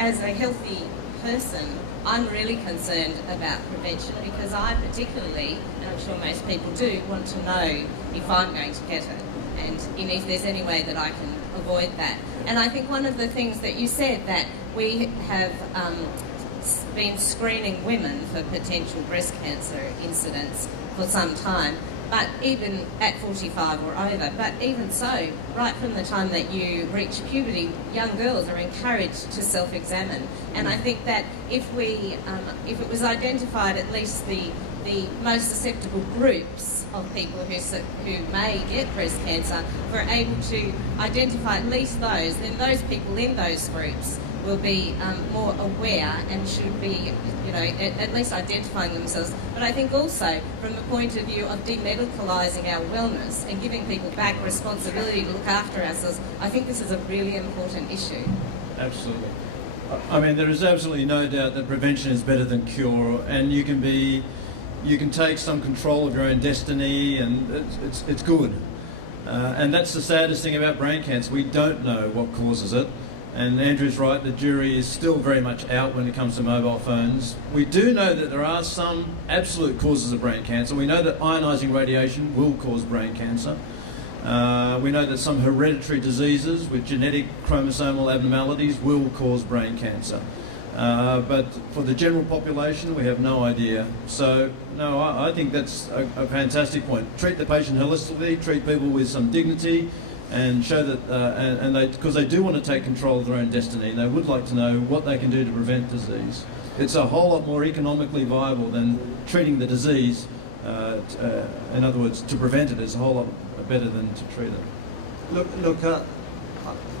as a healthy person, I'm really concerned about prevention because I particularly, and I'm sure most people do, want to know if I'm going to get it and if there's any way that I can avoid that. And I think one of the things that you said, that we have been screening women for potential breast cancer incidents for some time, but even at 45 or over, but even so, right from the time that you reach puberty, young girls are encouraged to self-examine. And I think that if it was identified at least the most susceptible groups of people who may get breast cancer, if we're able to identify at least those, then those people in those groups will be more aware and should be, at least identifying themselves. But I think also from the point of view of demedicalising our wellness and giving people back responsibility to look after ourselves, I think this is a really important issue. Absolutely. I mean, there is absolutely no doubt that prevention is better than cure, and you can take some control of your own destiny, and it's good. And that's the saddest thing about brain cancer. We don't know what causes it. And Andrew's right, the jury is still very much out when it comes to mobile phones. We do know that there are some absolute causes of brain cancer. We know that ionising radiation will cause brain cancer. We know that some hereditary diseases with genetic chromosomal abnormalities will cause brain cancer. But for the general population, we have no idea. So, no, I think that's a fantastic point. Treat the patient holistically, treat people with some dignity, and show that, because they do want to take control of their own destiny, and they would like to know what they can do to prevent disease. It's a whole lot more economically viable than treating the disease. In other words, to prevent it is a whole lot better than to treat it. Look,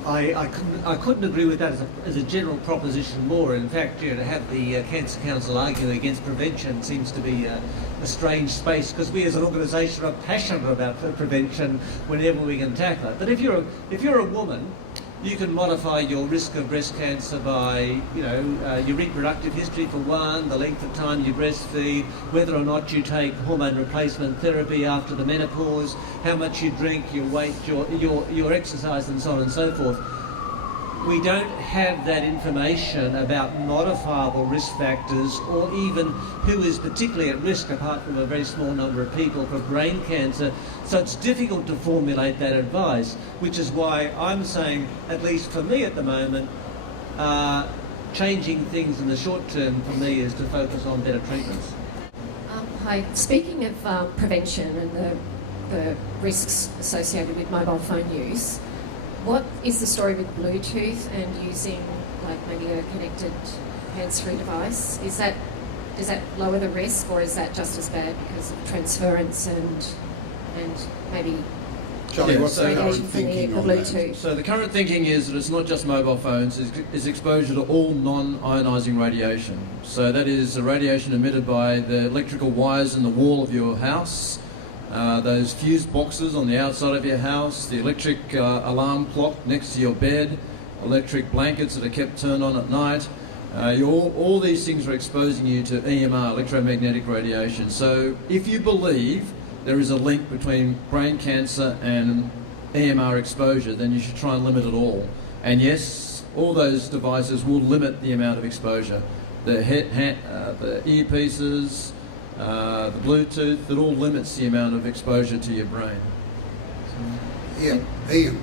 I couldn't agree with that as a general proposition more. In fact, to have the Cancer Council argue against prevention seems to be a strange space, because we as an organisation are passionate about prevention whenever we can tackle it. But if you're a woman, you can modify your risk of breast cancer by, your reproductive history for one, the length of time you breastfeed, whether or not you take hormone replacement therapy after the menopause, how much you drink, your weight, your exercise, and so on and so forth. We don't have that information about modifiable risk factors, or even who is particularly at risk, apart from a very small number of people, for brain cancer. So it's difficult to formulate that advice, which is why I'm saying, at least for me at the moment, changing things in the short term for me is to focus on better treatments. Hi. Speaking of prevention and the risks associated with mobile phone use, what is the story with Bluetooth and using maybe a connected hands-free device? Does that lower the risk, or is that just as bad because of transference and maybe Charlie, what's the current radiation from thinking the on Bluetooth? that? So the current thinking is that it's not just mobile phones, it's exposure to all non-ionising radiation. So that is the radiation emitted by the electrical wires in the wall of your house, those fuse boxes on the outside of your house, the electric alarm clock next to your bed, electric blankets that are kept turned on at night. All these things are exposing you to EMR, electromagnetic radiation. So if you believe there is a link between brain cancer and EMR exposure, then you should try and limit it all. And yes, all those devices will limit the amount of exposure. The earpieces, the Bluetooth, it all limits the amount of exposure to your brain. Yeah, Ian.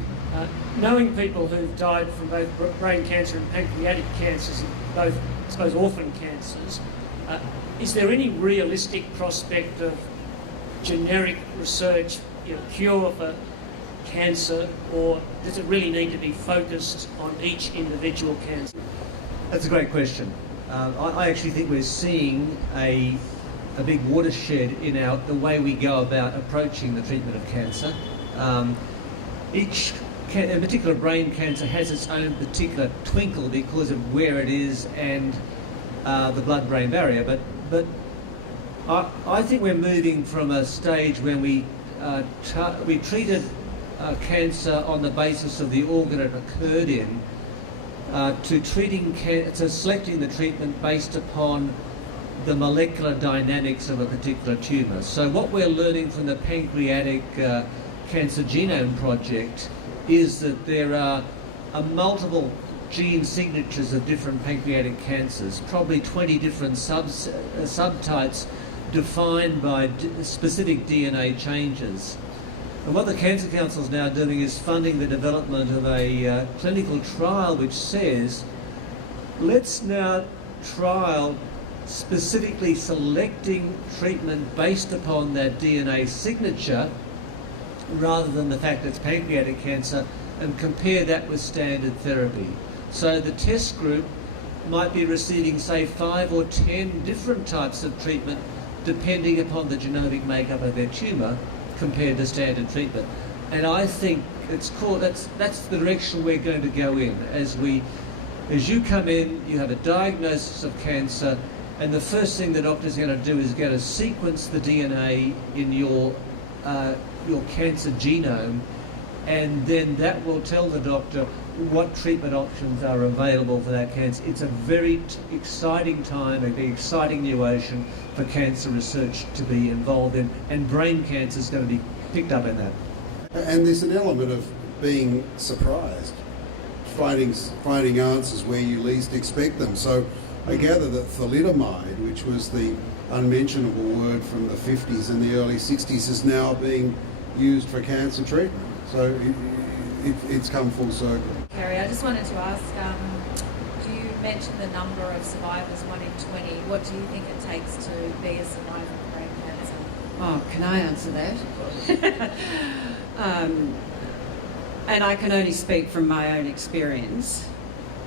Knowing people who've died from both brain cancer and pancreatic cancers, both, I suppose, orphan cancers, is there any realistic prospect of generic research, cure for cancer, or does it really need to be focused on each individual cancer? That's a great question. I actually think we're seeing a big watershed in the way we go about approaching the treatment of cancer. In particular, brain cancer has its own particular twinkle because of where it is and the blood-brain barrier. But I think we're moving from a stage when we treated cancer on the basis of the organ it occurred in, to selecting the treatment based upon the molecular dynamics of a particular tumour. So what we're learning from the pancreatic cancer genome project is that there are multiple gene signatures of different pancreatic cancers, probably 20 different subtypes defined by specific DNA changes. And what the Cancer Council is now doing is funding the development of a clinical trial which says, let's now trial specifically selecting treatment based upon that DNA signature rather than the fact it's pancreatic cancer, and compare that with standard therapy. So the test group might be receiving, say, 5 or 10 different types of treatment depending upon the genomic makeup of their tumour compared to standard treatment. And I think that's the direction we're going to go in. As you come in, you have a diagnosis of cancer, and the first thing the doctor's going to do is going to sequence the DNA in your cancer genome, and then that will tell the doctor what treatment options are available for that cancer. It's a very exciting time, a very exciting new ocean for cancer research to be involved in, and brain cancer is going to be picked up in that. And there's an element of being surprised, finding answers where you least expect them. So I gather that thalidomide, which was the unmentionable word from the 50s and the early 60s, is now being used for cancer treatment. So it's come full circle. Keri, I just wanted to ask, you mentioned the number of survivors, 1 in 20. What do you think it takes to be a survivor of brain cancer? Oh, can I answer that? And I can only speak from my own experience,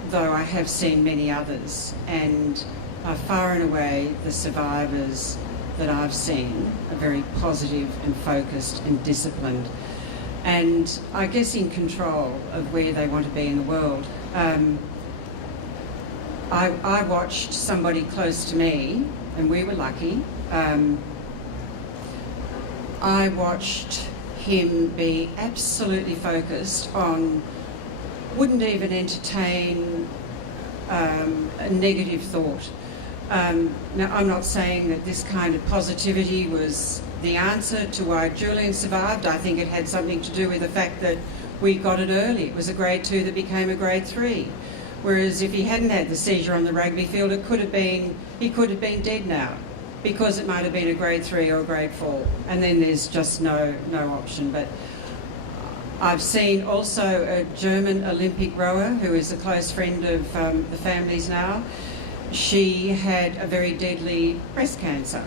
though I have seen many others, and by far and away the survivors that I've seen are very positive and focused and disciplined, and I guess in control of where they want to be in the world. I watched somebody close to me, and we were lucky. I watched him be absolutely focused on, wouldn't even entertain a negative thought. Now, I'm not saying that this kind of positivity was the answer to why Julian survived. I think it had something to do with the fact that we got it early. It was a grade 2 that became a grade 3. Whereas if he hadn't had the seizure on the rugby field, he could have been dead now, because it might have been a grade 3 or a grade 4. And then there's just no option. But I've seen also a German Olympic rower who is a close friend of the family's now. She had a very deadly breast cancer.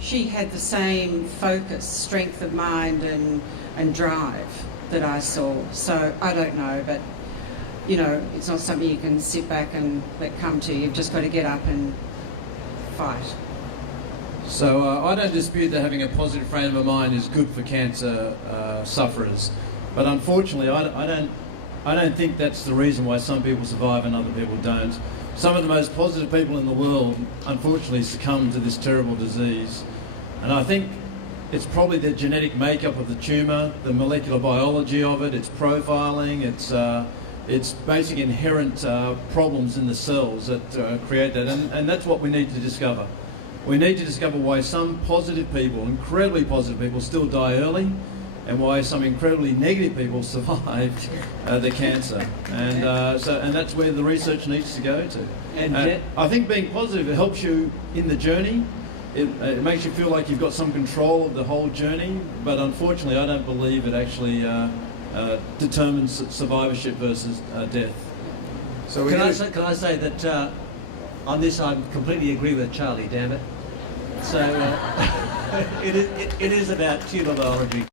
She had the same focus, strength of mind and drive that I saw. So I don't know, but you know, it's not something you can sit back and let come to you. You've just got to get up and fight. So I don't dispute that having a positive frame of mind is good for cancer sufferers, but unfortunately I don't think that's the reason why some people survive and other people don't. Some of the most positive people in the world unfortunately succumb to this terrible disease, and I think it's probably the genetic makeup of the tumour, the molecular biology of it, its profiling, its basic inherent problems in the cells that create that, and that's what we need to discover. We need to discover why some positive people, incredibly positive people, still die early, and why some incredibly negative people survived the cancer. And and that's where the research needs to go to. And I think being positive, it helps you in the journey. It makes you feel like you've got some control of the whole journey, but unfortunately I don't believe it actually determines survivorship versus death. So can I say that on this I completely agree with Charlie, damn it. So it is about tumour biology.